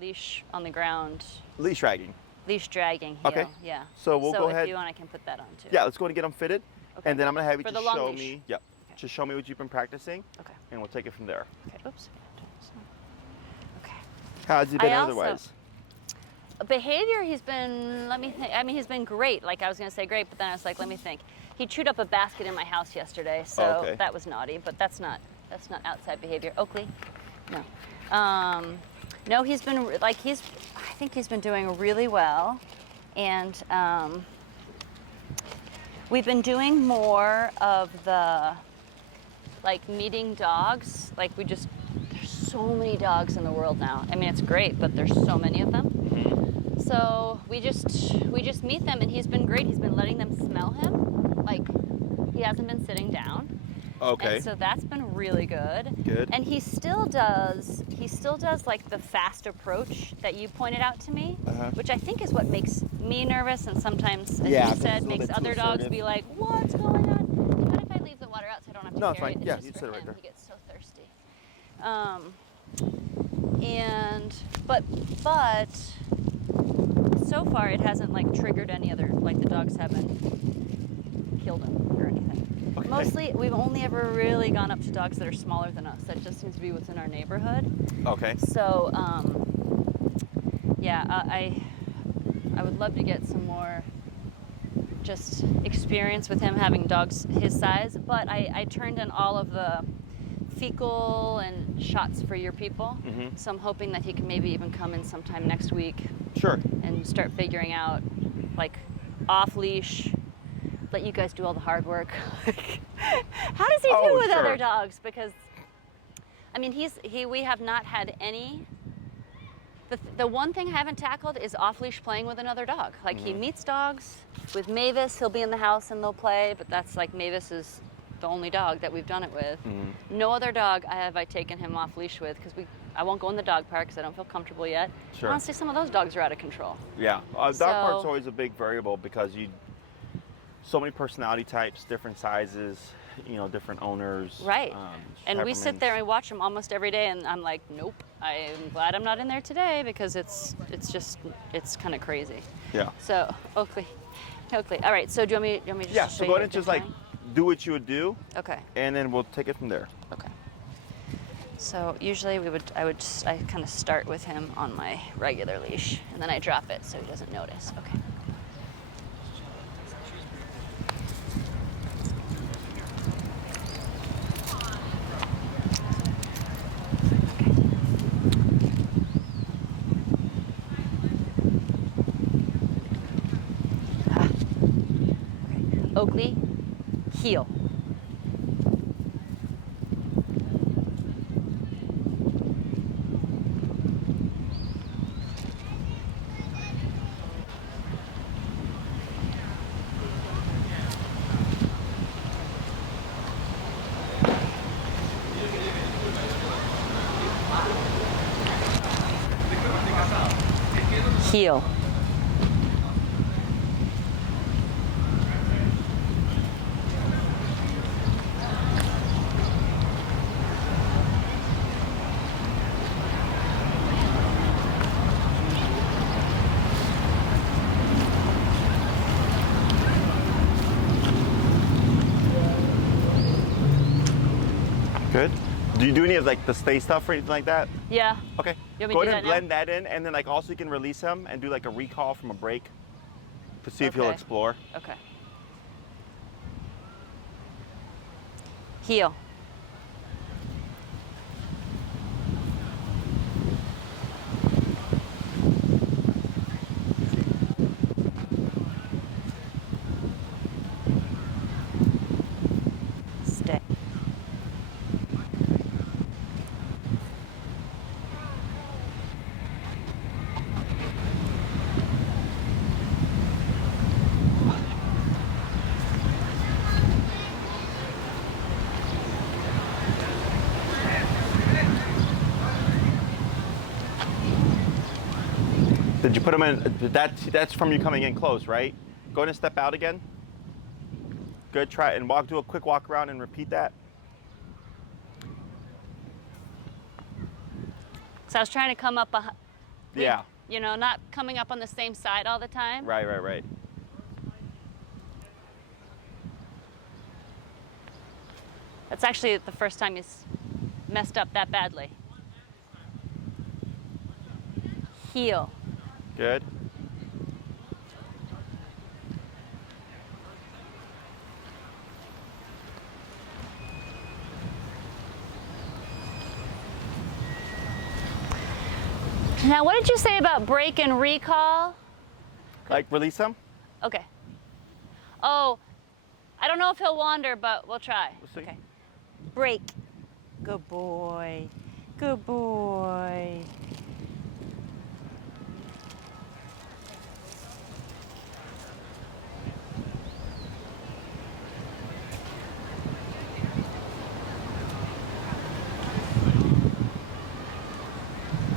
leash on the ground. Leash dragging. Leash dragging heel, Okay. yeah. So we'll go ahead. if you want, I can put that on too. Yeah, let's go and get them fitted. Okay. And then I'm gonna have you For just the long show leash. me. Yep. Okay. Just show me what you've been practicing. Okay. And we'll take it from there. Okay. Oops. Okay. How's he been otherwise? Behavior, he's been, let me think. I mean, he's been great. Like, I was gonna say great, but then I was like, let me think. He chewed up a basket in my house yesterday, so that was naughty, but that's not outside behavior. Oakley? No. No, he's been, like, I think he's been doing really well. And we've been doing more of the, like, meeting dogs. Like, there's so many dogs in the world now. I mean, it's great, but there's so many of them. Mm-hmm. So we just meet them, and he's been great. He's been letting them smell him. Like, he hasn't been sitting down. Okay. And so that's been really good. Good. And he still does like the fast approach that you pointed out to me, which I think is what makes me nervous, and sometimes, as you said, makes other dogs be like, what's going on? What if I leave the water out so I don't have to carry it? No, it's fine. Yeah, you sit it right there. He gets so thirsty. But so far it hasn't like triggered any other, like the dogs haven't killed him or anything. Okay. Mostly, we've only ever really gone up to dogs that are smaller than us. That just seems to be what's in our neighborhood. Okay. So, yeah, I would love to get some more just experience with him having dogs his size. But I turned in all of the fecal and shots for your people. Mm-hmm. So I'm hoping that he can maybe even come in sometime next week. Sure. And start figuring out, like, off leash. Let you guys do all the hard work. How does he do with other dogs? Because, I mean, we have not had any. The one thing I haven't tackled is off leash playing with another dog. Like, he meets dogs. With Mavis, he'll be in the house and they'll play, but that's like Mavis is the only dog that we've done it with. Mm-hmm. No other dog have I taken him off leash with, because I won't go in the dog park because I don't feel comfortable yet. Sure. Honestly, some of those dogs are out of control. Yeah, dog park's always a big variable because so many personality types, different sizes, different owners. Right. And we sit there and watch them almost every day, and I'm like, nope, I'm glad I'm not in there today, because it's kind of crazy. Yeah. So, Oakley. All right, so do you want me to just show you? Yeah, so go ahead and just like do what you would do. Okay. And then we'll take it from there. Okay. So usually I kind of start with him on my regular leash, and then I drop it so he doesn't notice. Okay. Oakley, heel. Heel. Good. Do you do any of like the stay stuff or anything like that? Yeah. Okay. Go ahead and blend that in, and then like also you can release him and do like a recall from a break to see if he'll explore. Okay. Heel. Stay. Did you put him in? That's from you coming in close, right? Go ahead and step out again. Good. Try it and do a quick walk around and repeat that. So I was trying to come up Yeah. You know, not coming up on the same side all the time. Right, right, right. That's actually the first time he's messed up that badly. Heel. Good. Now, what did you say about break and recall? Like release him. Okay. Oh, I don't know if he'll wander, but we'll try. We'll see. Okay. Break. Good boy. Good boy.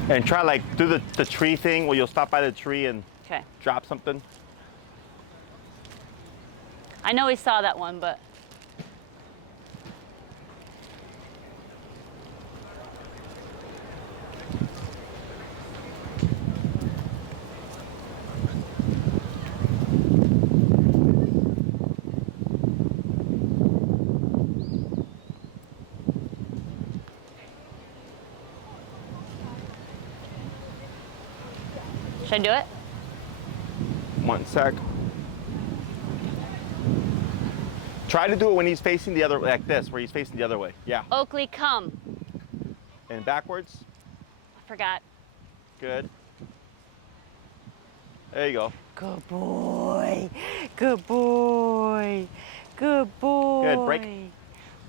And try like do the tree thing where you'll stop by the tree and Okay. drop something. I know he saw that one, but should I do it? One sec. Try to do it when he's facing the other, like this, where he's facing the other way. Yeah. Oakley, come. And backwards. I forgot. Good. There you go. Good boy. Good boy. Good boy. Good, break.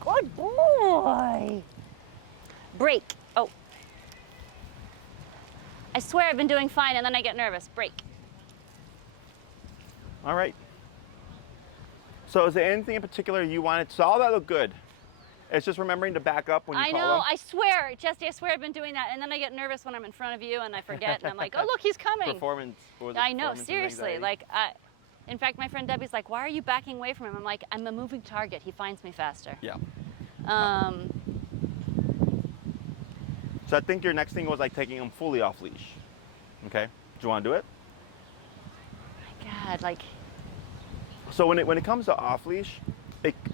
Good boy. Break. Oh. I swear I've been doing fine and then I get nervous. Break. All right. So is there anything in particular you wanted? So all that looked good. It's just remembering to back up when you I call know, him. I swear, Jesse, I swear I've been doing that. And then I get nervous when I'm in front of you and I forget. And I'm like, oh, look, he's coming. Performance. What was it? I know, Performance and seriously. anxiety? Like, in fact, my friend Debbie's like, why are you backing away from him? I'm like, I'm a moving target. He finds me faster. Yeah. Um, So I think your next thing was like taking him fully off leash. Okay. Do you want to do it? my God, like, So when it comes to off leash,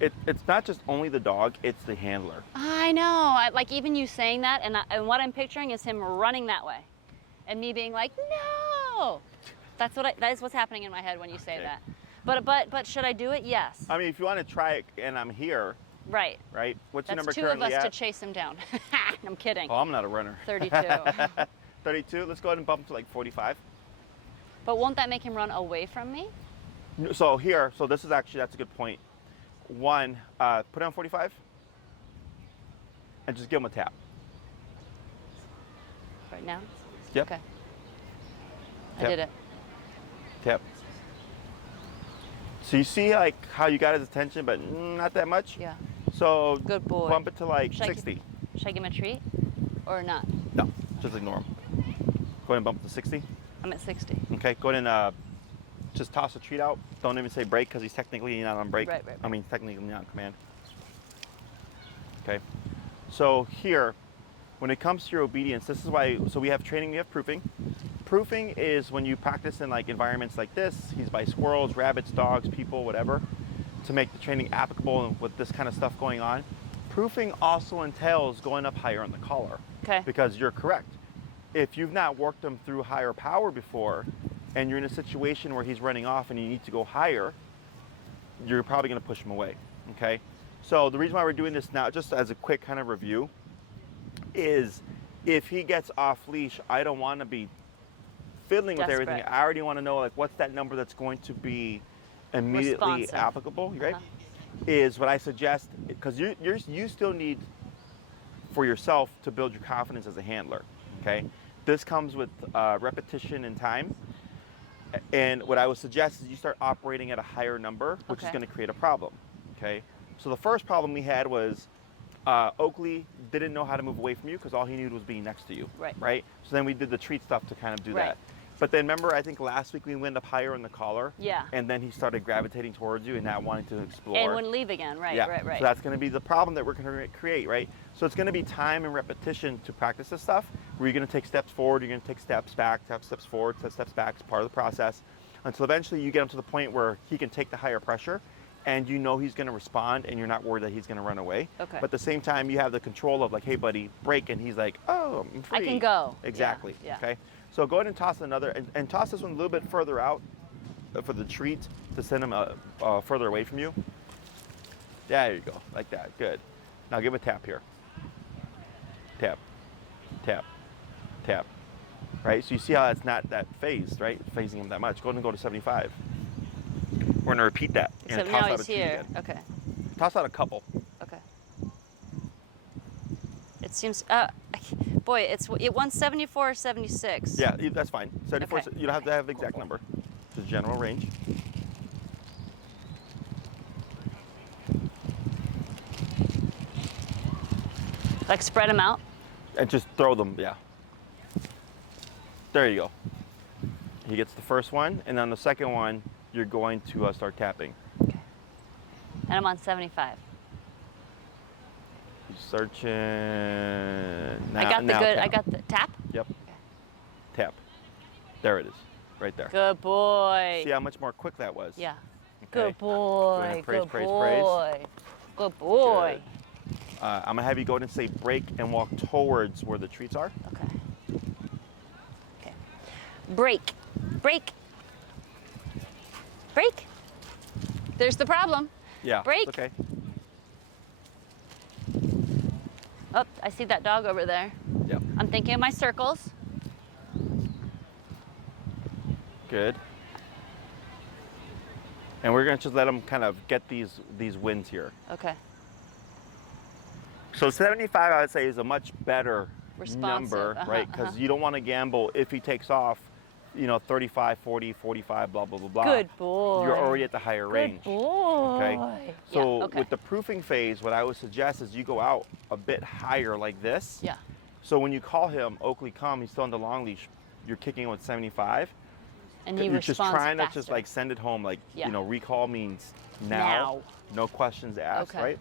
it's not just only the dog, it's the handler. I know. Like, even you saying that, and what I'm picturing is him running that way. And me being like, no. That is what's happening in my head when you say Okay. that. But should I do it? Yes. I mean, if you want to try it and I'm here, Right. right? What's your That's number two of currently us to at? chase him down. I'm kidding. Oh, I'm not a runner. 32. 32. Let's go ahead and bump to like 45. But won't that make him run away from me? So here, so this is actually, that's a good point. One, put on 45 and just give him a tap. Right now? Yep. Okay. I Yep. did it. Tap. So you see like how you got his attention, but not that much? Yeah. So Good boy. bump it to like Should I 60. Should I give him a treat or not? No, just ignore him. Go ahead and bump it to 60. I'm at 60. Okay, go ahead and just toss the treat out. Don't even say break because he's technically not on break. Right. I mean, technically not on command. Okay, so here, when it comes to your obedience, this is why, so we have training, we have proofing. Proofing is when you practice in like environments like this, he's by squirrels, rabbits, dogs, people, whatever, to make the training applicable and with this kind of stuff going on. Proofing also entails going up higher on the collar. Okay. Because you're correct. If you've not worked him through higher power before, and you're in a situation where he's running off and you need to go higher, you're probably going to push him away. Okay. So the reason why we're doing this now, just as a quick kind of review, is if he gets off leash, I don't want to be fiddling with everything. Desperate. I already want to know like what's that number that's going to be immediately Responsive. applicable, right? Uh-huh. Is what I suggest, because you still need for yourself to build your confidence as a handler. Okay, this comes with repetition and time. And what I would suggest is you start operating at a higher number, which is Okay. going to create a problem. Okay, so the first problem we had was Oakley didn't know how to move away from you because all he knew was being next to you. Right. Right. So then we did the treat stuff to kind of do Right. that. But then remember, I think last week we went up higher on the collar. Yeah. And then he started gravitating towards you and not wanting to explore. And wouldn't leave again, right, Yeah. right. So that's going to be the problem that we're going to create, right? So it's going to be time and repetition to practice this stuff, where you're going to take steps forward, you're going to take steps back, steps forward, steps back. It's part of the process until eventually you get him to the point where he can take the higher pressure and you know he's going to respond and you're not worried that he's going to run away. Okay. But at the same time, you have the control of like, hey, buddy, break. And he's like, oh, I'm free. I can go. Exactly. Yeah. Okay. So go ahead and toss another, and toss this one a little bit further out for the treat to send him further away from you. There you go, like that. Good. Now give him a tap here. Tap, tap, tap. Right. So you see how it's not that phased, right? Phasing him that much. Go ahead and go to 75. We're gonna repeat that. So now he's here. Okay. Toss out a couple. Okay. It seems, boy, it 174 or 76. Yeah, that's fine. 74. Okay. You don't have to have the exact number. Just general range. Like spread them out. And just throw them, yeah. There you go. He gets the first one, and on the second one, you're going to start tapping. Okay. And I'm on 75. He's searching. Now, I got the now good. tap. I got the tap. Yep. Tap. There it is, right there. Good boy. See how much more quick that was? Yeah. Okay. Good boy. Praise, Good praise, boy. praise. Good boy. Good. I'm gonna have you go ahead and say break and walk towards where the treats are. Okay. Okay. Break. Break. Break. There's the problem. Yeah. Break. It's okay. Oh, I see that dog over there. Yep. I'm thinking of my circles. Good. And we're gonna just let them kind of get these wins here. Okay. So 75, I would say, is a much better Responsive, number, right? Because you don't want to gamble if he takes off, 35, 40, 45, blah, blah, blah, blah. Good boy. You're already at the higher Good range. boy. Okay. So Yeah, okay. with the proofing phase, what I would suggest is you go out a bit higher like this. Yeah. So when you call him, Oakley, come, he's still on the long leash, you're kicking him with 75. And he You're responds just trying to faster. just like send it home, like, Yeah. recall means now. Now. No questions asked, Okay. right?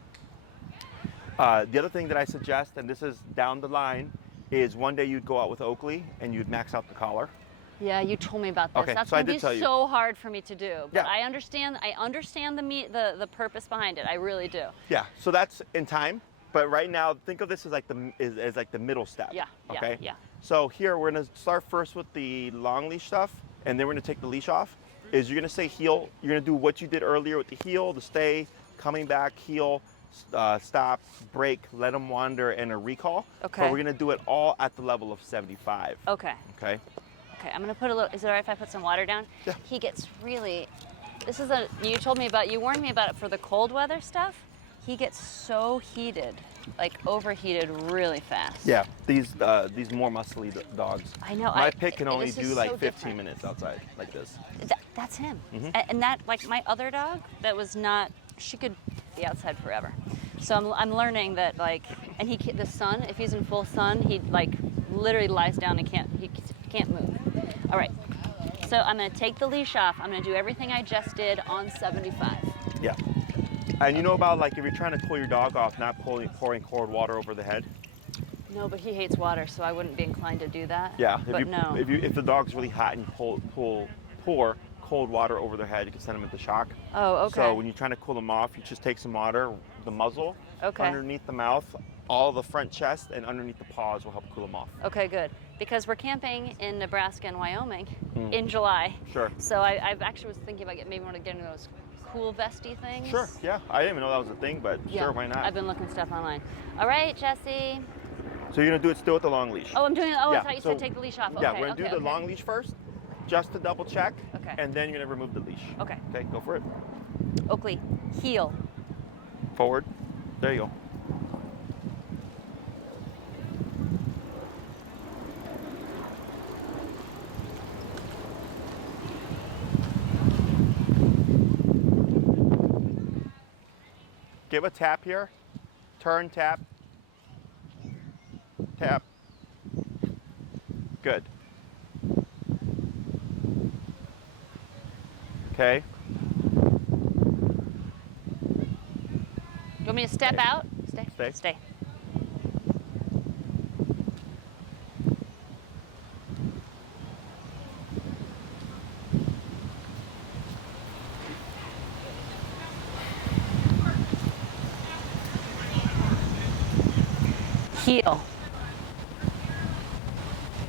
The other thing that I suggest, and this is down the line, is one day you'd go out with Oakley and you'd max out the collar. Yeah, you told me about this. Okay, That's so I going to did be tell you. so hard for me to do. But Yeah. I understand the purpose behind it. I really do. Yeah, so that's in time. But right now, think of this as like the middle step. Yeah, yeah, Okay. yeah. So here we're gonna start first with the long leash stuff, and then we're gonna take the leash off. Is you're gonna say heel. You're gonna do what you did earlier with the heel, the stay, coming back, heel, stop, break, let them wander, and a recall. Okay. But we're gonna do it all at the level of 75. Okay. Okay. Okay, I'm going to put a little, is it all right if I put some water down? Yeah. He gets really, you warned me about it for the cold weather stuff. He gets so heated, like overheated really fast. Yeah. These more muscly dogs. I know. My pick can only this is do like so 15 different. minutes outside like this. That's him. Mhm. And that, like my other dog, that was not, she could be outside forever. So I'm learning that and the sun, if he's in full sun, he literally lies down and he can't move. All right, so I'm gonna take the leash off. I'm gonna do everything I just did on 75. Yeah. And you know about if you're trying to pull your dog off, not pouring cold water over the head? No, but he hates water, so I wouldn't be inclined to do that. Yeah. But no. If the dog's really hot and you pour cold water over their head, you can send them into shock. Oh, okay. So when you're trying to cool them off, you just take some water, the muzzle, Okay. underneath the mouth, all the front chest, and underneath the paws will help cool them off. Okay, good. Because we're camping in Nebraska and Wyoming in July. Sure. So I actually was thinking about maybe want to get into those cool vesty things. Sure. Yeah. I didn't even know that was a thing, but Yeah, sure, why not? I've been looking stuff online. All right, Jesse. So you're gonna do it still with the long leash. Oh, I'm doing. Oh, Yeah, I thought you so- said take the leash off. Yeah, Okay, we're gonna okay, do the long leash first, just to double check. Okay. And then you're gonna remove the leash. Okay. Okay, go for it. Oakley, heel. Forward. There you go. Give a tap here. Turn, tap. Tap. Good. Okay. You want me to step Stay. out? Stay. Stay. Stay. Heel.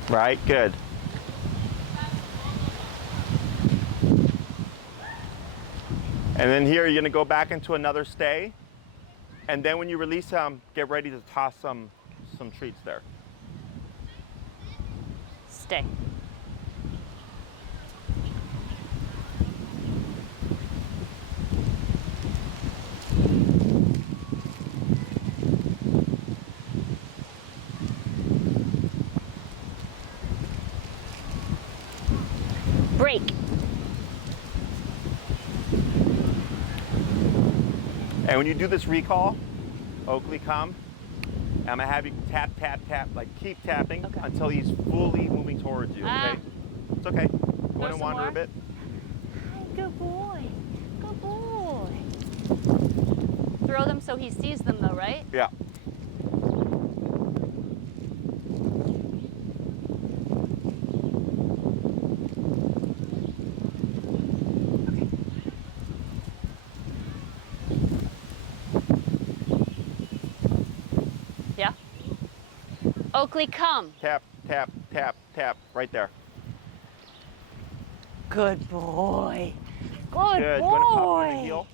Right, good. And then here you're gonna go back into another stay. And then when you release him, get ready to toss some treats there. Stay. Break. And when you do this recall, Oakley, come. I'm gonna have you tap, tap, tap, like keep tapping Okay. until he's fully moving towards you, okay? It's okay. Go in and some wander more? a bit. Hi, good boy. Good boy. Throw them so he sees them though, right? Yeah. Yeah? Oakley, come. Tap, tap, tap, tap, right there. Good boy. Good Good. Go ahead and pop boy. in the heel.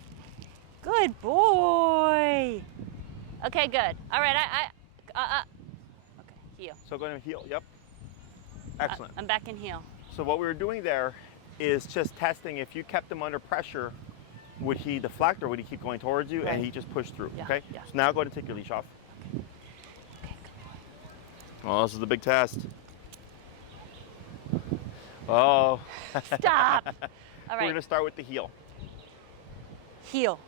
Good boy. Okay, good. All right, okay, heel. So go ahead and heel, yep. Excellent. I'm back in heel. So what we were doing there is just testing if you kept him under pressure, would he deflect or would he keep going towards you? Right. And he just pushed through, Yeah, okay? yeah. So now go ahead and take your leash off. Okay, good Well, this is the big test. Oh. boy. Stop. All We're right, gonna start with the heel. heel.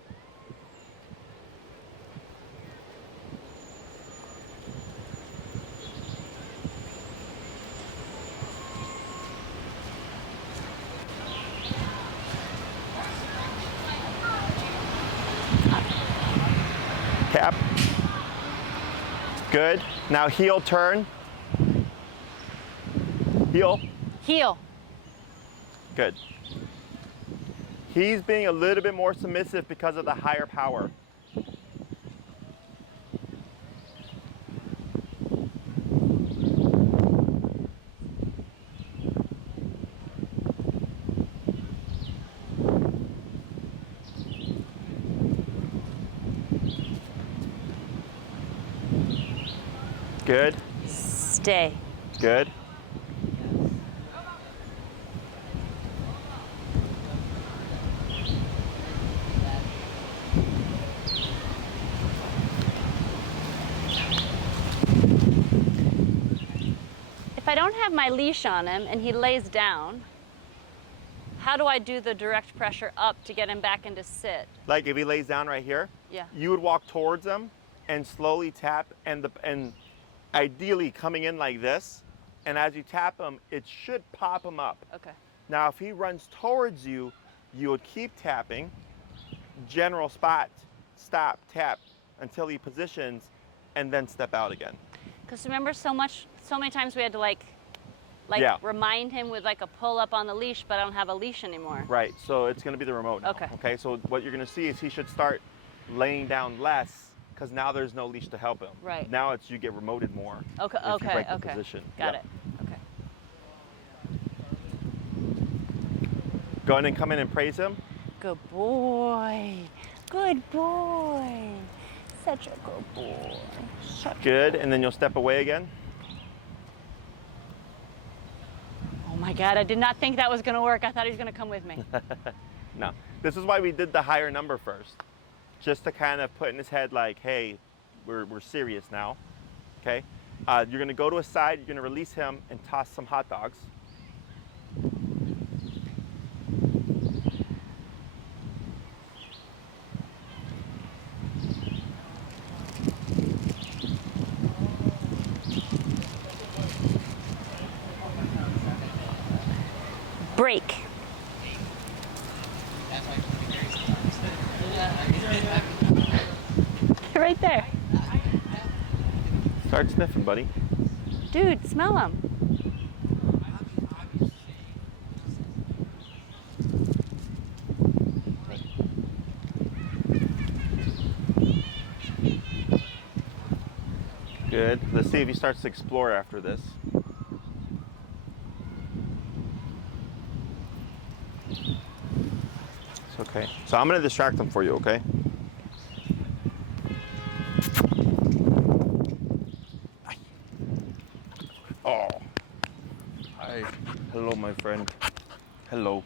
Tap. Good. Now heel turn. Heel. Heel. Good. He's being a little bit more submissive because of the higher power. Good. Stay. Good. If I don't have my leash on him and he lays down, how do I do the direct pressure up to get him back into sit? Like if he lays down right here, Yeah. you would walk towards him and slowly tap and ideally coming in like this. And as you tap him, it should pop him up. Okay. Now, if he runs towards you, you would keep tapping, general spot, stop, tap until he positions, and then step out again. Because remember so many times we had to like Yeah. remind him with like a pull up on the leash, but I don't have a leash anymore. Right, so it's gonna be the remote now. Okay. Okay, so what you're gonna see is he should start laying down less because now there's no leash to help him. Right. Now it's you get remoted more. Okay, if you okay, break the okay. position. Got Yep. it. Okay. Go ahead and come in and praise him. Good boy. Good boy. Such a good boy. Good, and then you'll step away again. Oh my God, I did not think that was gonna work. I thought he was gonna come with me. No, this is why we did the higher number first, just to kind of put in his head like, hey, we're serious now, okay? You're gonna go to a side, you're gonna release him and toss some hot dogs. Break. Start sniffing, buddy. Dude, smell them. Good. Let's see if he starts to explore after this. It's okay. So I'm going to distract him for you, okay? Oh. Hi. Hello, my friend. Hello.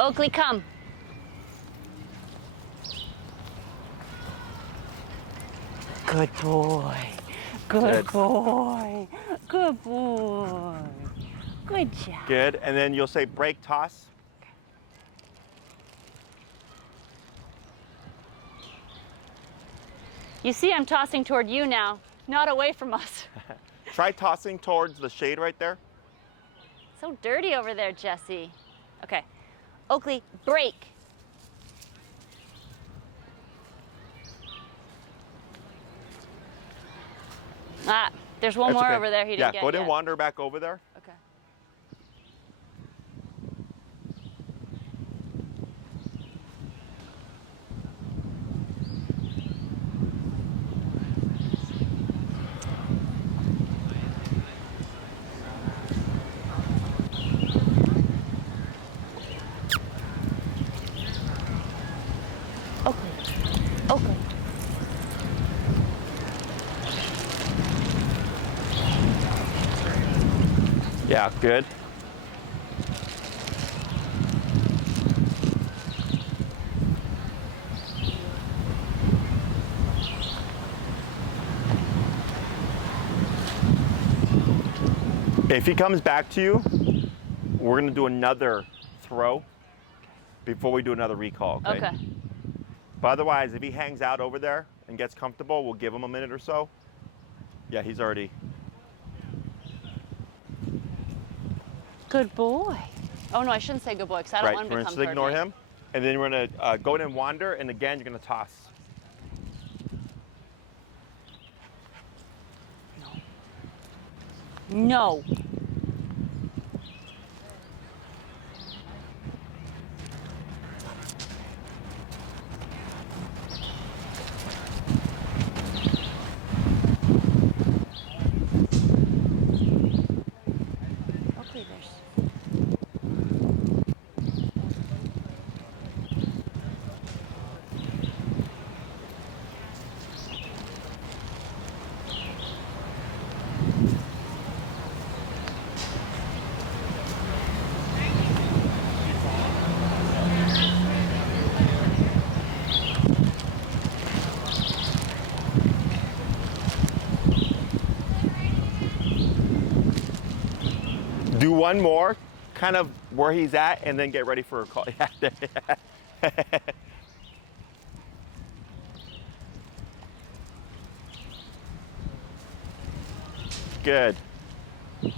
Oakley, come. Good boy. Good boy. Good boy. Good job. Good. And then you'll say break, toss. You see, I'm tossing toward you now, not away from us. Try tossing towards the shade right there. So dirty over there, Jesse. Okay. Oakley, break. Ah, there's one That's more okay. over there he didn't get go ahead and yet. wander back over there. Okay. Oakley. Oakley. Yeah, good. If he comes back to you, we're gonna do another throw before we do another recall, okay? Okay. But otherwise, if he hangs out over there and gets comfortable, we'll give him a minute or so. Yeah, he's already. Good boy. Oh no, I shouldn't say good boy because I don't Right, want we're him to gonna come ignore toward me. him. And then we're gonna go in and wander, and again, you're gonna toss. No. Okay, there's. Do one more, kind of where he's at, and then get ready for a call. Yeah. Good. Oh,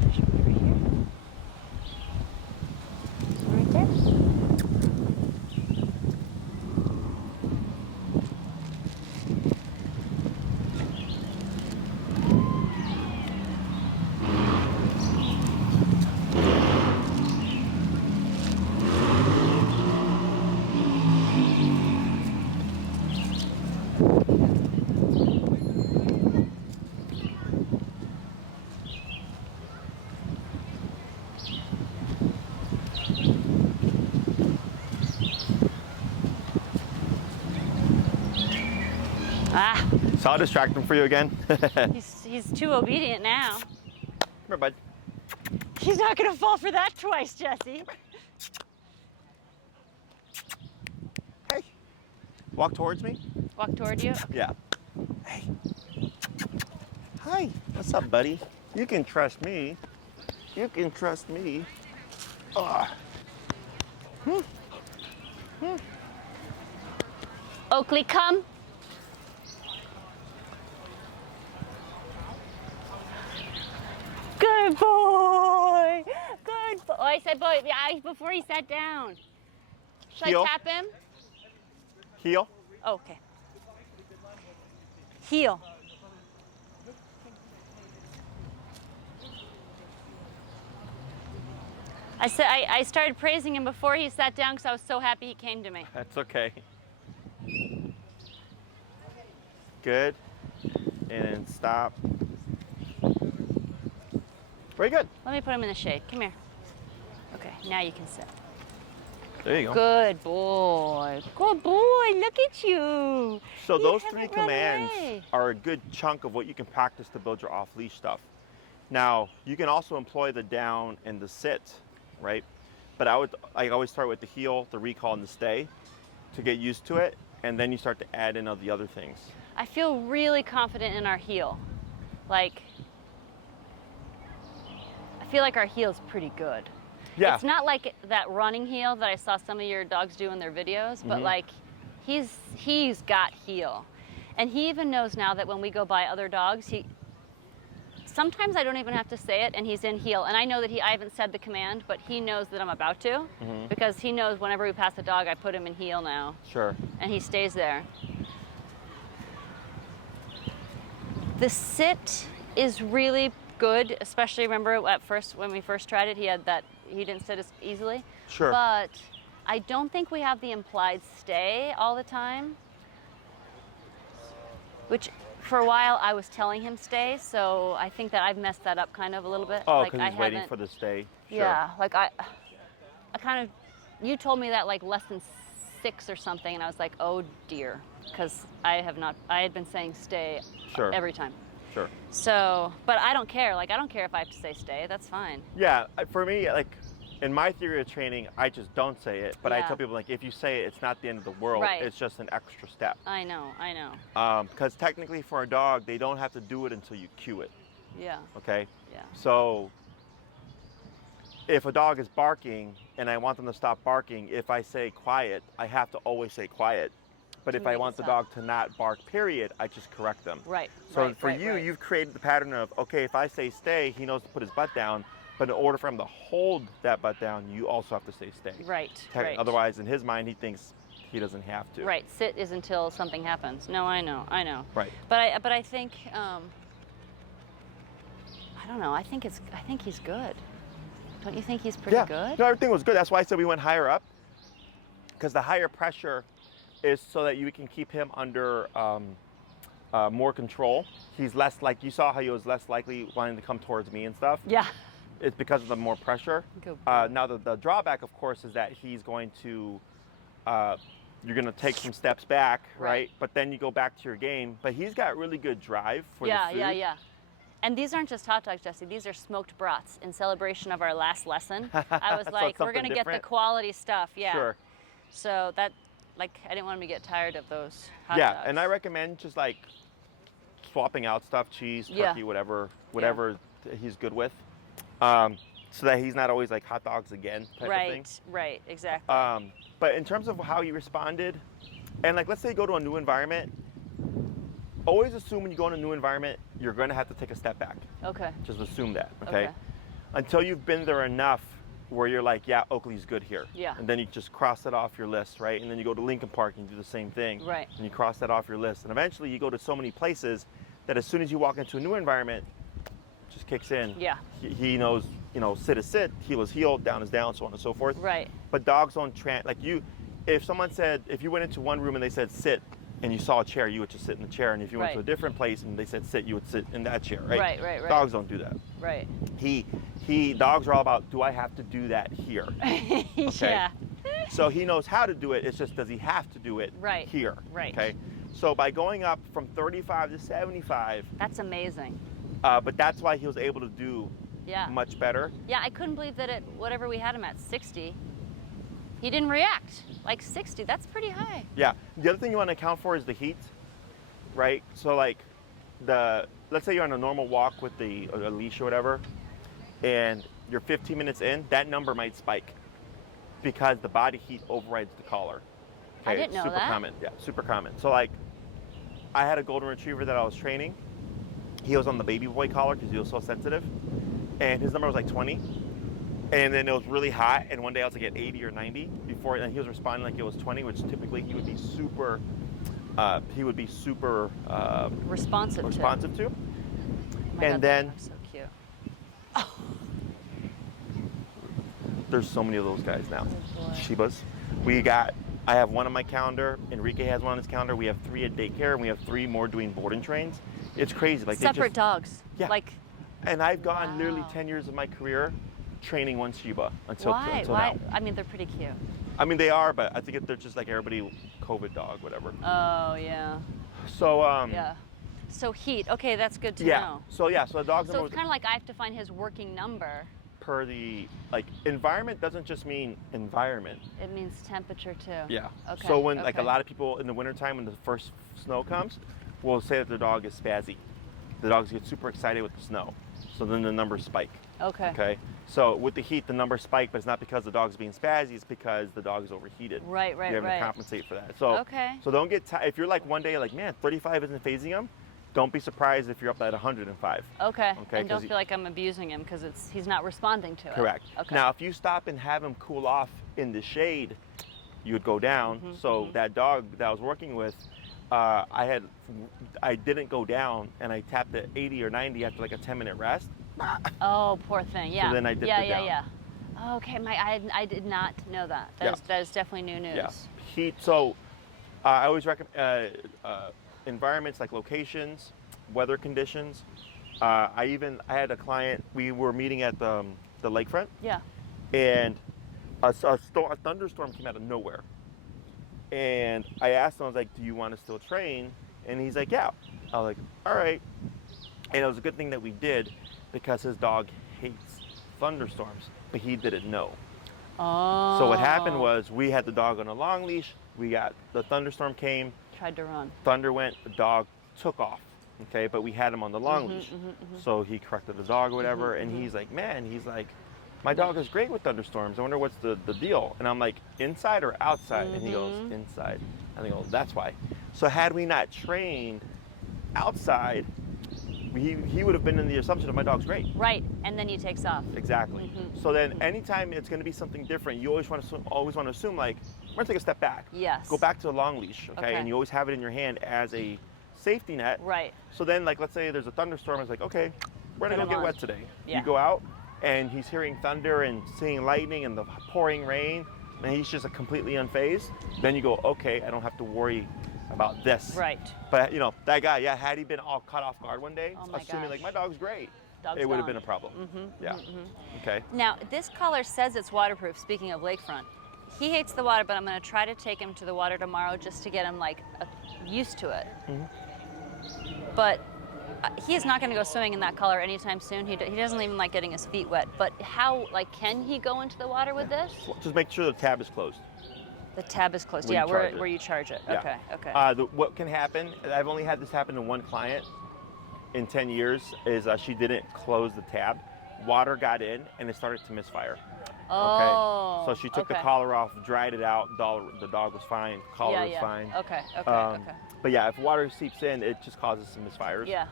there's one right here. Right there. Ah, So I'll distract him for you again. Come he's too obedient now. here, bud. He's not gonna fall for that twice, Jesse. Hey. Walk towards me. Walk toward you. Yeah. Hey. Hi. What's up, buddy? You can trust me. You can trust me. Ugh. Oakley, come. Good boy. Good boy. Oh, I said boy. Yeah, before he sat down. Should Heel. I tap him? Heel. Oh, okay. Heel. I started praising him before he sat down because I was so happy he came to me. That's okay. Good. And stop. Very good. Let me put him in the shade. Come here. Okay, now you can sit. There you go. Good boy. Good boy. Look at you. So You those 3 haven't run commands away. are a good chunk of what you can practice to build your off-leash stuff. Now, you can also employ the down and the sit, right? But I always start with the heel, the recall, and the stay to get used to it, and then you start to add in all the other things. I feel really confident in our heel. Like, I feel like our heel's pretty good. Yeah. It's not like that running heel that I saw some of your dogs do in their videos, but like he's got heel. And he even knows now that when we go by other dogs, sometimes I don't even have to say it and he's in heel. And I know that I haven't said the command, but he knows that I'm about to because he knows whenever we pass a dog, I put him in heel now. Sure. And he stays there. The sit is really good, especially remember at first when we first tried it, he didn't sit as easily. Sure. But I don't think we have the implied stay all the time, which for a while I was telling him stay, so I think that I've messed that up kind of a little bit. Oh, like because he's waiting for the stay. Sure. Yeah, like I kind of, you told me that like lesson 6 or something, and I was like, oh dear, because I had been saying stay Sure. every time. Sure. So, but I don't care. Like, I don't care if I have to say stay. That's fine. Yeah, for me, like, in my theory of training, I just don't say it. But I Yeah. tell people, like, if you say it, it's not the end of the world. Right. It's just an extra step. I know. Because technically for a dog, they don't have to do it until you cue it, Yeah. okay? Yeah. So if a dog is barking and I want them to stop barking, if I say quiet, I have to always say quiet. But To if I make it want the stop. dog to not bark, period, I just correct them. Right. So right, for right, you, right. you've created the pattern of, okay, if I say stay, he knows to put his butt down. But in order for him to hold that butt down, you also have to say stay. Right. Right. Otherwise, in his mind, he thinks he doesn't have to. Right. Sit is until something happens. No, I know. Right. But I think I don't know. I think he's good. Don't you think he's pretty good? No, everything was good. That's why I said we went higher up, because the higher pressure is so that you can keep him under more control. He's less, like you saw how he was less likely wanting to come towards me and stuff. Yeah. It's because of the more pressure. Good. Now the drawback, of course, is that he's going to, you're going to take some steps back, right? But then you go back to your game. But he's got really good drive for the food. Yeah. And these aren't just hot dogs, Jesse. These are smoked brats in celebration of our last lesson. I was So like, it's we're going to something get the different? quality stuff. Yeah. Sure. So that, like, I didn't want him to get tired of those hot Yeah, dogs. and I recommend just like swapping out stuff, cheese, turkey, Yeah. whatever he's good with, so that he's not always like hot dogs again type of thing. Right, exactly. But in terms of how he responded, and like let's say you go to a new environment, always assume when you go in a new environment, you're going to have to take a step back. Okay. Just assume that, okay? Okay. Until you've been there enough where you're like, yeah, Oakley's good here. Yeah. And then you just cross that off your list, right? And then you go to Lincoln Park and you do the same thing. Right. And you cross that off your list. And eventually you go to so many places that as soon as you walk into a new environment, it just kicks in. Yeah. He knows, sit is sit, heel is heel, down is down, so on and so forth. Right. But dogs don't if someone said, if you went into one room and they said sit, and you saw a chair, you would just sit in the chair. And if you went to a Right. different place and they said sit, you would sit in that chair, right? Right. Dogs don't do that. Right. Dogs are all about, do I have to do that here? Okay. Yeah. So he knows how to do it. It's just, does he have to do it Right. here? Right. Okay. So by going up from 35 to 75, That's amazing. but that's why he was able to do Yeah. much better. Yeah, I couldn't believe that at whatever we had him at 60, he didn't react. Like 60, that's pretty high. Yeah. The other thing you want to account for is the heat, right? So like let's say you're on a normal walk with a leash or whatever, and you're 15 minutes in, that number might spike because the body heat overrides the collar. I didn't know super that. common. Yeah, super common. So like, I had a golden retriever that I was training. He was on the baby boy collar because he was so sensitive. and his number was like 20. And then it was really hot, and one day I was like at 80 or 90 before, and he was responding like it was 20, which typically he would be super, responsive to. Oh my And God, then that dog's so cute. there's so many of those guys now. Oh, boy. Shibas. I have one on my calendar. Enrique has one on his calendar. We have 3 at daycare, and we have 3 more doing boarding trains. It's crazy. Like Separate dogs. Yeah. Like, and I've gone nearly wow. 10 years of my career training one Shiba until why? now. I mean, they're pretty cute. I mean, they are, but I think they're just like everybody, COVID dog, whatever. Oh, yeah. So, Yeah. So heat. Okay, that's good to yeah. know. So the dog's So number it's kind of like I have to find his working number. per the, like, environment doesn't just mean environment. It means temperature too. Yeah. Okay. So when like a okay. lot of people in the wintertime when the first snow comes, will say that their dog is spazzy. The dogs get super excited with the snow. So then the numbers spike. Okay. Okay. So with the heat, the numbers spike, but it's not because the dog's being spazzy, it's because the dog is overheated. Right, You're having right. to compensate for that. So Okay. So don't get if you're like one day like, man, 35 isn't phasing him, don't be surprised if you're up at 105. Okay. Okay, And don't 'cause feel like I'm abusing him because he's not responding to it. Correct. Okay. Now, if you stop and have him cool off in the shade, you would go down. Mm-hmm, So that dog that I was working with, I didn't go down, and I tapped at 80 or 90 after like a 10-minute rest. Oh, poor thing. Yeah. then I dipped yeah, it yeah, down. yeah. Okay, I did not know that. Yeah. That is definitely new news. Yeah. Heat. So I always recommend environments like locations, weather conditions. I had a client. We were meeting at the lakefront, Yeah. and a thunderstorm came out of nowhere. And I asked him, I was like, do you want to still train? And he's like, yeah. I was like, all right. And it was a good thing that we did because his dog hates thunderstorms, but he didn't know. Oh. So what happened was we had the dog on a long leash. The thunderstorm came, Tried to run. thunder went, the dog took off. Okay, but we had him on the long leash. So he corrected the dog or whatever, and he's like, my dog is great with thunderstorms. I wonder what's the deal. And I'm like, inside or outside? And he goes, inside. And I go, that's why. So had we not trained outside, he would have been in the assumption that my dog's great. Right, and then he takes off. Exactly. So then anytime it's going to be something different, you always want to assume like, we're going to take a step back. Yes. Go back to the long leash, Okay. And you always have it in your hand as a safety net. Right. So then, like, let's say there's a thunderstorm. It's like, okay, we're Put gonna him go get on. wet today. Yeah. You go out, and he's hearing thunder and seeing lightning and the pouring rain, and he's just completely unfazed. Then you go, okay, I don't have to worry about this. Right. But that guy, had he been all caught off guard one day, Oh my assuming like gosh. my dog's great, Dog's it would have gone. been a problem. Yeah. Okay. Now, this collar says it's waterproof, speaking of lakefront. He hates the water, but I'm going to try to take him to the water tomorrow just to get him, used to it. But he is not going to go swimming in that color anytime soon. He doesn't even like getting his feet wet. But can he go into the water with this? Just make sure the tab is closed. The tab is closed. Where you charge it. Where you charge it. Yeah. Okay, okay. What can happen, I've only had this happen to one client in 10 years, is she didn't close the tab. Water got in and it started to misfire. Oh. Okay. So she took the okay. collar off, dried it out, the dog was fine, collar was yeah. fine. Okay, okay, okay. But if water seeps in, it just causes some misfires. Yeah,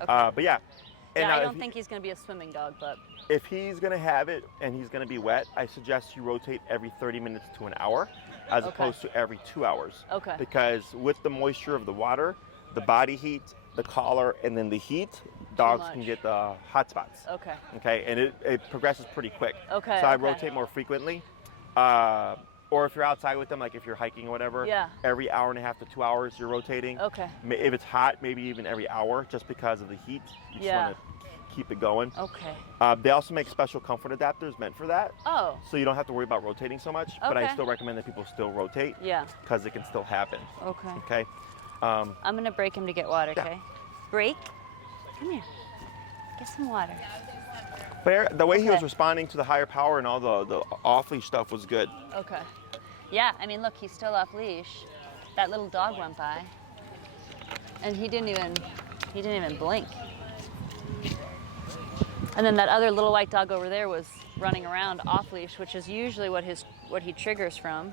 okay. But yeah. And I don't think he's going to be a swimming dog, but... If he's going to have it and he's going to be wet, I suggest you rotate every 30 minutes to an hour as opposed to every 2 hours. Okay. Because with the moisture of the water, the body heat, the collar, and then the heat, dogs can get the hot spots. Okay. Okay, and it progresses pretty quick. Okay, So I okay. rotate more frequently. Or if you're outside with them, like if you're hiking or whatever, every hour and a half to 2 hours you're rotating. Okay. If it's hot, maybe even every hour, just because of the heat. You just want to keep it going. Okay. They also make special comfort adapters meant for that. Oh. So you don't have to worry about rotating so much, but I Okay. still recommend that people still rotate. Yeah. Because it can still happen. Okay. Okay. I'm going to break him to get water, Yeah. okay? Break? Come here. Get some water. The way he was Okay. responding to the higher power and all the off-leash stuff was good. Okay. Yeah, I mean, look, he's still off leash. That little dog went by, and he didn't even blink. And then that other little white dog over there was running around off leash, which is usually what he triggers from,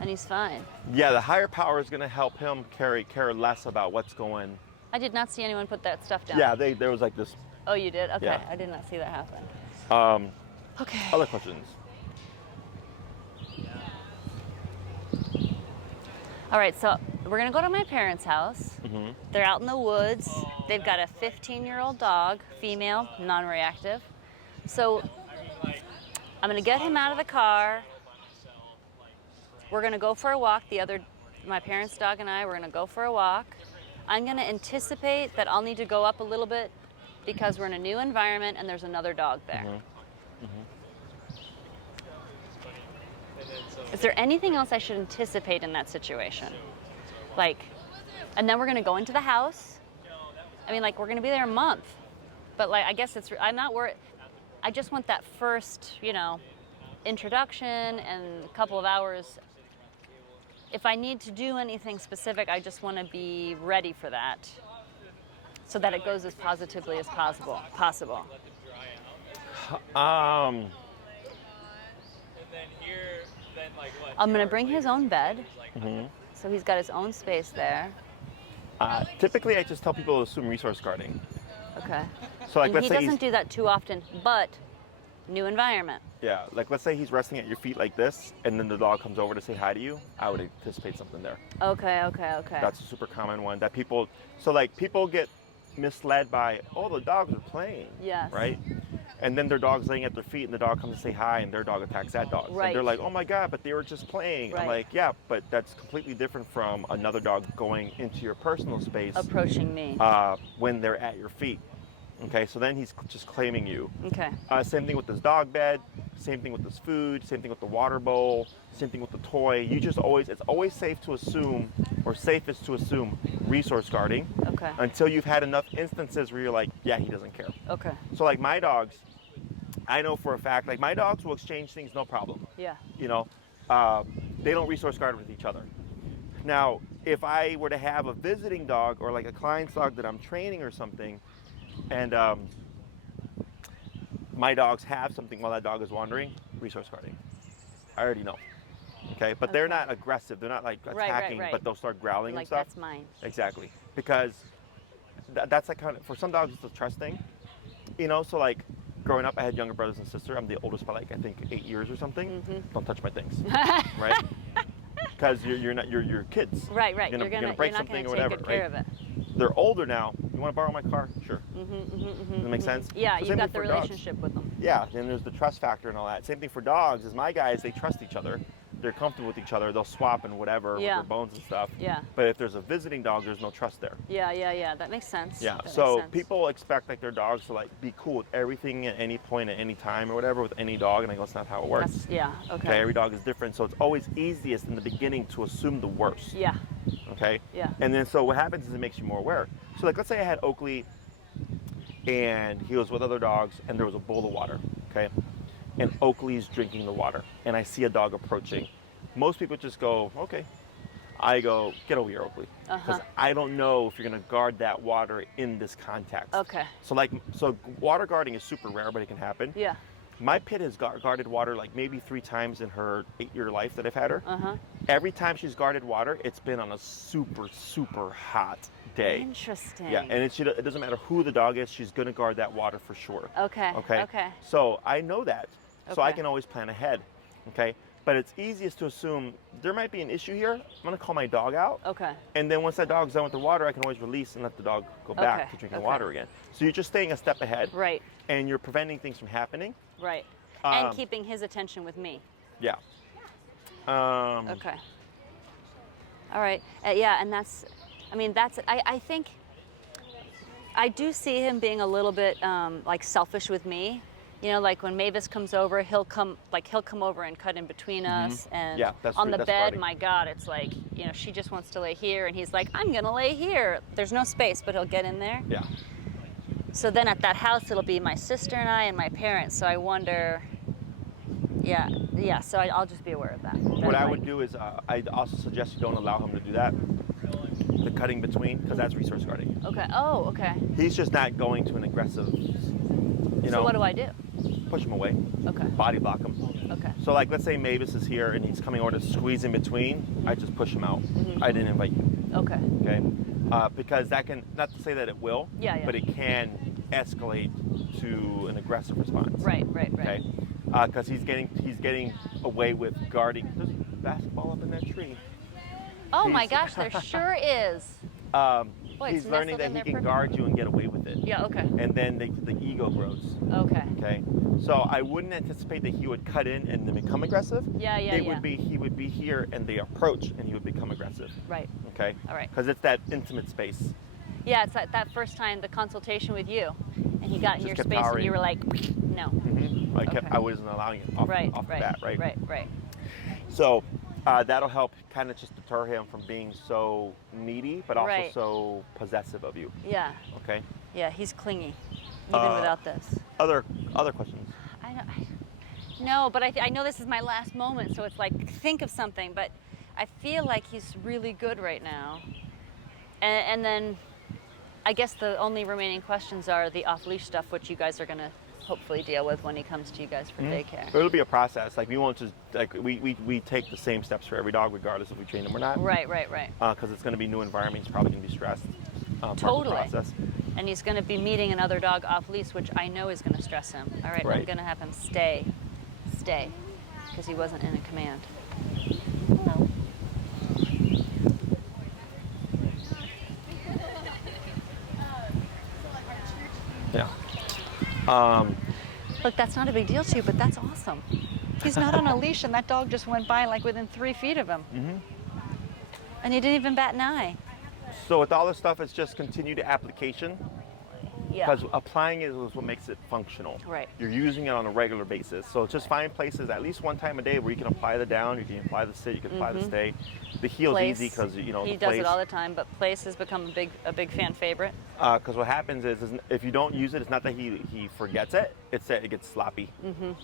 and he's fine. Yeah, the higher power is going to help him care less about what's going. I did not see anyone put that stuff down. Yeah, there was like this Oh, you did? Okay, Yeah. I did not see that happen. Okay. Other questions? All right, so we're gonna go to my parents' house. Mm-hmm. They're out in the woods. They've got a 15-year-old dog, female, non-reactive. So I'm gonna get him out of the car. We're gonna go for a walk. My parents' dog and I, we're gonna go for a walk. I'm gonna anticipate that I'll need to go up a little bit because we're in a new environment and there's another dog there. Mm-hmm. Mm-hmm. Is there anything else I should anticipate in that situation? Like, and then we're gonna go into the house. I mean, like, we're gonna be there a month. But like, I guess I'm not worried. I just want that first, introduction and a couple of hours. If I need to do anything specific, I just want to be ready for that so that it goes as positively as possible. I'm going to bring his own bed. Mm-hmm. So he's got his own space there. Typically, I just tell people to assume resource guarding. Okay. So like, and let's he say doesn't do that too often, but new environment. Yeah, like let's say he's resting at your feet like this, and then the dog comes over to say hi to you. I would anticipate something there. Okay. That's a super common one that people get misled by, oh, the dogs are playing. Yes. Right? And then their dog's laying at their feet, and the dog comes to say hi, and their dog attacks that dog. Right. And they're like, oh my God, but they were just playing. Right. I'm like, yeah, but that's completely different from another dog going into your personal space. Approaching me. When they're at your feet. Okay, so then he's just claiming you. Okay. Same thing with his dog bed, same thing with his food, same thing with the water bowl, same thing with the toy. It's always safe to assume, or safest to assume, resource guarding. Okay. Until you've had enough instances where you're like, yeah, he doesn't care. Okay. So like my dogs, I know for a fact, like my dogs will exchange things no problem. Yeah. They don't resource guard with each other. Now, if I were to have a visiting dog or like a client's dog that I'm training or something, and my dogs have something while that dog is wandering, resource guarding. I already know. Okay, but they're not aggressive. They're not like attacking, right. but they'll start growling Like, and stuff. that's mine. Exactly, because that's like kind of, for some dogs it's a trust thing. So like growing up, I had younger brothers and sisters. I'm the oldest by like I think 8 years or something. Mm-hmm. Don't touch my things, right? Because you're not your kids. Right. You're gonna break you're not something gonna or whatever, take good care right? of it. They're older now. You want to borrow my car? Sure. Does that make sense? Yeah, So you've same got thing the for dogs. relationship with them. Yeah, and there's the trust factor and all that. Same thing for dogs. Is my guys, they trust each other. They're comfortable with each other. They'll swap and whatever with their bones and stuff. Yeah. But if there's a visiting dog, there's no trust there. Yeah. That makes sense. Yeah. That So makes sense. people expect like their dogs to like be cool with everything at any point at any time or whatever with any dog, and I go, that's not how it works. Okay. Every dog is different, so it's always easiest in the beginning to assume the worst. Yeah. Okay. Yeah. And then so what happens is it makes you more aware. So like let's say I had Oakley, and he was with other dogs, and there was a bowl of water. Okay. And Oakley's drinking the water, and I see a dog approaching. Most people just go, okay. I go, get over here, Oakley. Because I don't know if you're going to guard that water in this context. Okay. So water guarding is super rare, but it can happen. Yeah. My pit has guarded water like maybe 3 times in her 8-year life that I've had her. Every time she's guarded water, it's been on a super, super hot day. Interesting. Yeah, and it doesn't matter who the dog is, she's going to guard that water for sure. Okay. So I know that. So I Okay. can always plan ahead. Okay. But it's easiest to assume there might be an issue here. I'm going to call my dog out. Okay. And then once that dog's done with the water, I can always release and let the dog go back to drinking water again. So you're just staying a step ahead. Right. And you're preventing things from happening. Right. And keeping his attention with me. Yeah. Okay. All right. Yeah, and I think I do see him being a little bit like selfish with me. Like when Mavis comes over, he'll come over and cut in between us. And on the bed, guarding. my God, it's like, she just wants to lay here, and he's like, I'm gonna lay here. There's no space, but he'll get in there. Yeah. So then at that house, it'll be my sister and I and my parents. So I wonder, so I'll just be aware of that. What I would do is I'd also suggest you don't allow him to do that. The cutting between, because that's resource guarding. Okay. Oh, okay. He's just not going to an aggressive, So what do I do? Push him away. Okay. Body block him. Okay. So like let's say Mavis is here and he's coming over to squeeze in between, I just push him out. I didn't invite you. Okay. Okay. because that can, not to say that it will, Yeah. but it can escalate to an aggressive response. Right. Okay, because he's getting away with guarding. There's a basketball up in that tree. Oh my He's- gosh, there sure is. Boy, He's it's learning nestled that in he there can perfect. guard you and get away with it. Yeah, okay. And then the ego grows. Okay. Okay, so I wouldn't anticipate that he would cut in and then become aggressive. Yeah. He would be here and they approach and he would become aggressive. Right. Okay. All right. Because it's that intimate space. Yeah, it's that first time, the consultation with you, and he got in Just your kept space and towering. you were like, no. Mm-hmm. Okay. I wasn't allowing it off the bat, right? Right. So that'll help kind of just deter him from being so needy, but also Right. so possessive of you. Yeah. Okay. Yeah, he's clingy, even without this. Other questions? No, but I know this is my last moment, so it's like, think of something, but I feel like he's really good right now. And then I guess the only remaining questions are the off-leash stuff, which you guys are going to hopefully deal with when he comes to you guys for daycare. It'll be a process. Like we won't just like we take the same steps for every dog, regardless if we train them or not. Right. Because it's going to be new environment. He's probably going to be stressed. Totally. Part of the process. And he's going to be meeting another dog off-leash, which I know is going to stress him. All right, I'm Right. going to have him stay, because he wasn't in a command. Yeah. Look, that's not a big deal to you, but that's awesome. He's not on a leash, and that dog just went by like within 3 feet of him. Mm-hmm. And he didn't even bat an eye. So with all this stuff, it's just continued application. Yeah. Because applying it is what makes it functional. Right. You're using it on a regular basis. So just find places at least one time a day where you can apply the down, you can apply the sit, you can apply the stay. The heel's Place. easy because He the does place. it all the time, but place has become a big fan favorite. Because what happens is if you don't use it, it's not that he forgets it, it's that it gets sloppy.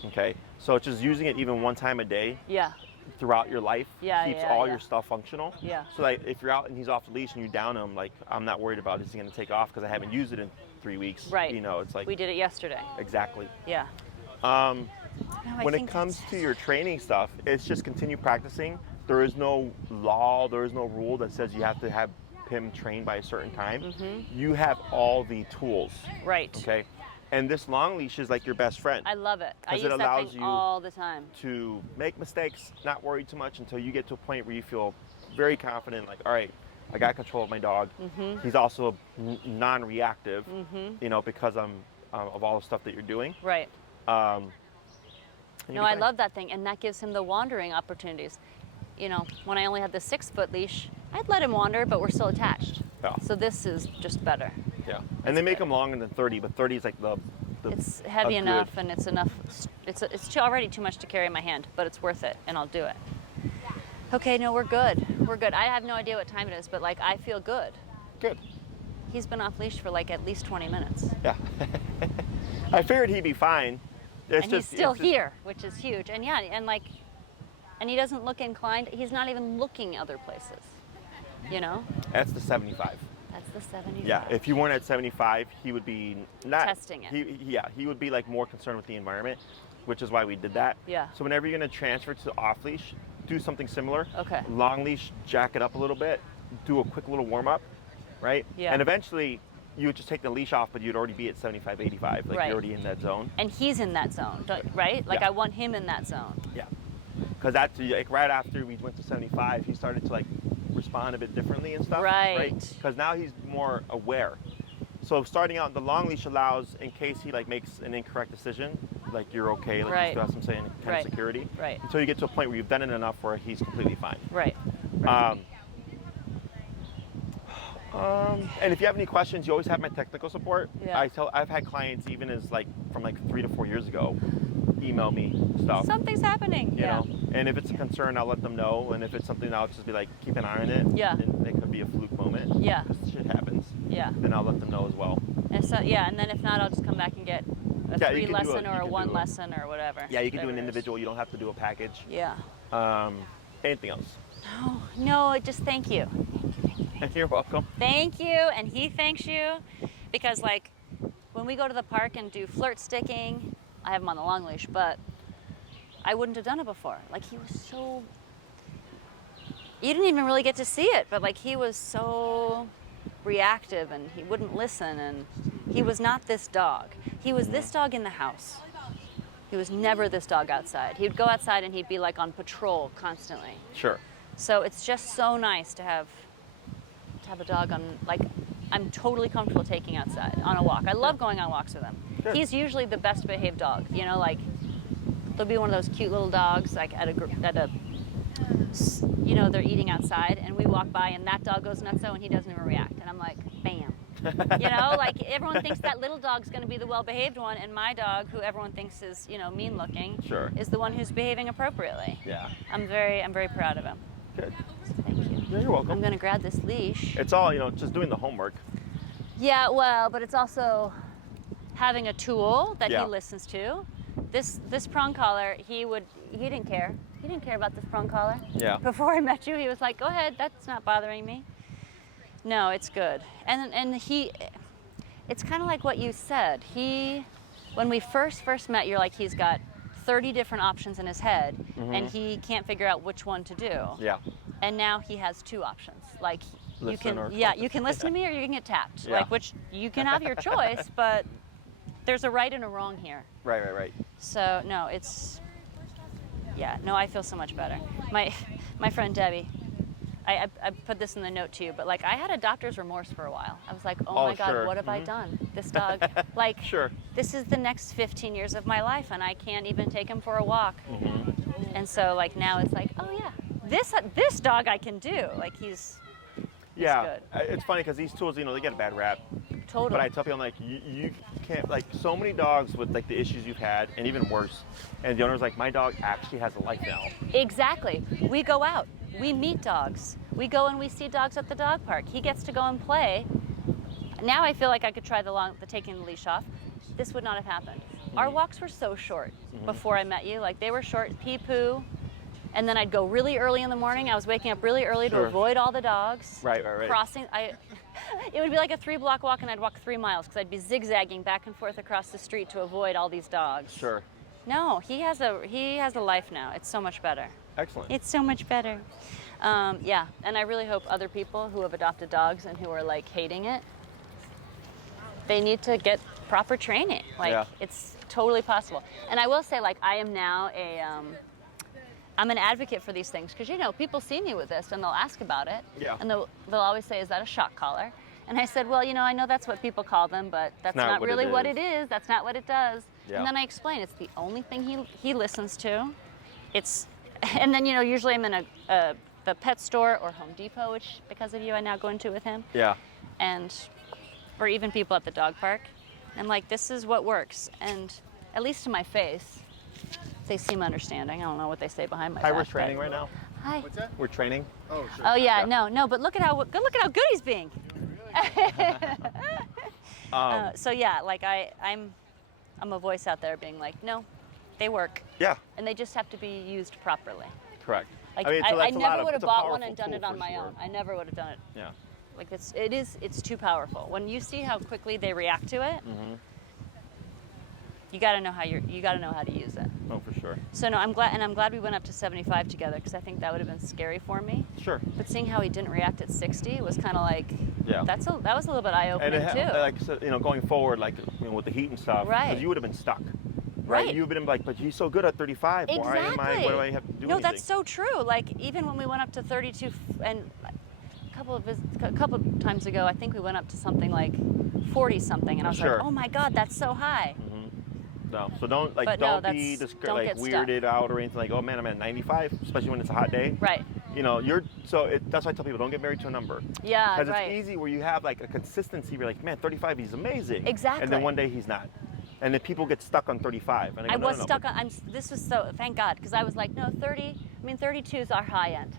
Okay. So it's just using it even one time a day Yeah. throughout your life Yeah, keeps yeah, all yeah. your stuff functional. Yeah. So like if you're out and he's off the leash and you down him, like I'm not worried about is he going to take off because I haven't used it in 3 weeks. Right. It's like We did it yesterday. exactly. Yeah. Um, No, I when it think comes that's to it. your training stuff, it's just continue practicing. There is no law, there is no rule that says you have to have him trained by a certain time. You have all the tools. Right. Okay. And this long leash is like your best friend. I love it. I 'Cause use it that allows thing you all the time. to make mistakes, not worry too much until you get to a point where you feel very confident, like, all right, I got control of my dog. He's also non-reactive, because of all the stuff that you're doing. Right. And No, you'll I be love that thing, and that gives him the wandering opportunities. When I only had the 6-foot leash, I'd let him wander, but we're still attached. Yeah. So this is just better. Yeah, and they make them longer than 30, but 30 is like the It's heavy a enough, good- and it's enough. It's already too much to carry in my hand, but it's worth it, and I'll do it. Okay, no, we're good. We're good. I have no idea what time it is, but like I feel good. Good. He's been off leash for like at least 20 minutes, Yeah. I figured he'd be fine. It's and just, he's still it's just- here, which is huge. And yeah, and he doesn't look inclined. He's not even looking other places. That's the 75. That's the 75. Yeah, if you weren't at 75, he would be not Testing it. He would be like more concerned with the environment, which is why we did that. Yeah. So whenever you're going to transfer to off leash, do something similar. Okay. Long leash, jack it up a little bit, do a quick little warm up, right? Yeah. And eventually, you would just take the leash off, but you'd already be at 75, 85. Like Right. you're already in that zone. And he's in that zone, right? Like Yeah. I want him in that zone. Yeah. Because that's like right after we went to 75, he started to like respond a bit differently and stuff. Right. Because now he's more aware. So starting out, the long leash allows, in case he like makes an incorrect decision, like you're okay, like Right. you still have some kind Right. of security. Right. Until you get to a point where you've done it enough where he's completely fine. Right. And if you have any questions, you always have my technical support. Yeah. I've had clients even as like from like 3 to 4 years ago email me stuff. Something's happening. You know, and if it's a concern, I'll let them know. And if it's something, I'll just be like, keep an eye on it. Yeah. And it could be a fluke moment. Yeah. Because shit happens. Yeah. Then I'll let them know as well. And so and then if not, I'll just come back and get a Yeah, you 3 can do lesson you or a can 1 do it. lesson or whatever. Yeah, you can do whatever an it is. individual. You don't have to do a package. Yeah. Anything else? No, just thank you. You're welcome. Thank you, and he thanks you, because like when we go to the park and do flirt sticking, I have him on the long leash, but I wouldn't have done it before. Like he was so, you didn't even really get to see it, but like he was so reactive and he wouldn't listen, and he was not this dog. He was this dog in the house. He was never this dog outside. He'd go outside and he'd be like on patrol constantly. Sure. So it's just so nice to have a dog on, like, I'm totally comfortable taking outside on a walk. I love going on walks with him. Good. He's usually the best behaved dog. You know, like there'll be one of those cute little dogs like you know, they're eating outside and we walk by and that dog goes nutso and he doesn't even react. And I'm like, bam. You know, like everyone thinks that little dog's going to be the well-behaved one, and my dog, who everyone thinks is, you know, mean-looking, Sure. is the one who's behaving appropriately. Yeah. I'm very proud of him. Good. Thank you. Yeah, you're welcome. I'm going to grab this leash. It's all, you know, just doing the homework. Yeah, well, but it's also having a tool that Yeah. he listens to. This prong collar, he didn't care. He didn't care about this prong collar. Yeah. Before I met you, he was like, "Go ahead, that's not bothering me." No, it's good. And he, it's kind of like what you said. When we first met, you're like, he's got 30 different options in his head, and he can't figure out which one to do. Yeah. And now he has two options. Like you Listen can, or you can listen to me or you can get tapped. Yeah. Like which you can have your choice, but there's a right and a wrong here. Right. So no, I feel so much better. My friend Debbie, I put this in the note to you, but like I had a doctor's remorse for a while. I was like, oh my God, sure. what have I done? This dog, like, Sure. this is the next 15 years of my life, and I can't even take him for a walk. And so like now it's like, oh yeah, this dog I can do. Like he's Yeah. good. It's funny because these tools, you know, they get a bad rap. Totally. But I tell people, I'm like, you can't, like, so many dogs with like the issues you've had, and even worse. And the owner's like, my dog actually has a life now. Exactly. We go out. We meet dogs. We go and we see dogs at the dog park. He gets to go and play. Now I feel like I could try the taking the leash off. This would not have happened. Our walks were so short before I met you. Like they were short, pee poo. And then I'd go really early in the morning. I was waking up really early to Sure. avoid all the dogs. Right. Crossing, it would be like a 3-block walk, and I'd walk 3 miles because I'd be zigzagging back and forth across the street to avoid all these dogs. Sure. No, he has a life now. It's so much better. Excellent. It's so much better. Yeah, and I really hope other people who have adopted dogs and who are like hating it, they need to get proper training. Like Yeah. it's totally possible. And I will say, like, I am now I'm an advocate for these things because, you know, people see me with this and they'll ask about it. Yeah. And they'll always say, is that a shock collar? And I said, well, you know, I know that's what people call them, but that's not really what it is. That's not what it does. Yeah. And then I explain it's the only thing he listens to. And then, you know, usually I'm in the pet store or Home Depot, which because of you I now go into with him. Yeah. Or even people at the dog park. And like, this is what works. And at least to my face, they seem understanding. I don't know what they say behind my back. Hi, we're training right now. Hi. What's that? We're training. Oh, sure. Oh yeah, no, but look at how good he's being. So yeah, like I'm a voice out there being like, no, they work, Yeah. and they just have to be used properly. Correct. Like so I that's a lot never of- would have it's a bought one powerful and done tool it on for my sure. own. I never would have done it. Yeah. Like it's too powerful. When you see how quickly they react to it, you got to know how to use it. Oh, for sure. So no, I'm glad we went up to 75 together because I think that would have been scary for me. Sure. But seeing how he didn't react at 60 was kind of like, Yeah. that was a little bit eye-opening And too. like so, you know, going forward, like, you know, with the heat and stuff, Right. because you would have been stuck. Right. You've been like, but he's so good at 35. Exactly. Why do I have to do No, anything? that's so true. Like even when we went up to 32, and a couple of times ago, I think we went up to something like 40 something, and I was Sure. like, oh my God, that's so high. No, so don't like But no, don't be don't like get stuck. weirded out or anything like, oh man, I'm at 95, especially when it's a hot day. Right. You know, that's why I tell people don't get married to a number. Yeah. Because Right. it's easy where you have like a consistency. You're like, man, 35, he's amazing. Exactly. And then one day he's not. And then people get stuck on 35. And I go, no, was no, no, stuck but- on. This was so. Thank God, because I was like, no, 32 is our high end.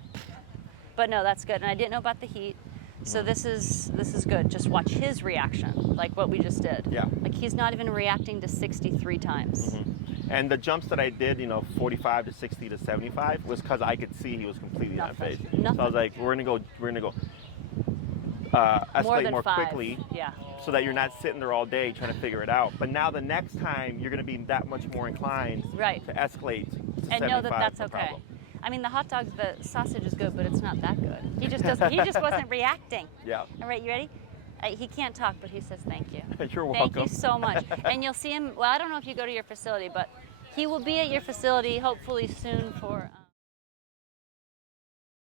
But no, that's good. And I didn't know about the heat, so this is good. Just watch his reaction, like what we just did. Yeah. Like he's not even reacting to 63 times. And the jumps that I did, you know, 45 to 60 to 75, was because I could see he was completely on Nothing. phase. So I Nothing. was like, we're gonna go More escalate than more 5. quickly, Yeah. so that you're not sitting there all day trying to figure it out. But now the next time, you're gonna be that much more inclined Right. to escalate to And 75. know that that's no okay. problem. I mean, the hot dog, the sausage is good, but it's not that good. He just doesn't. He just wasn't reacting. Yeah. All right, you ready? He can't talk, but he says thank you. You're welcome. Thank you so much. And you'll see him, well, I don't know if you go to your facility, but he will be at your facility hopefully soon for...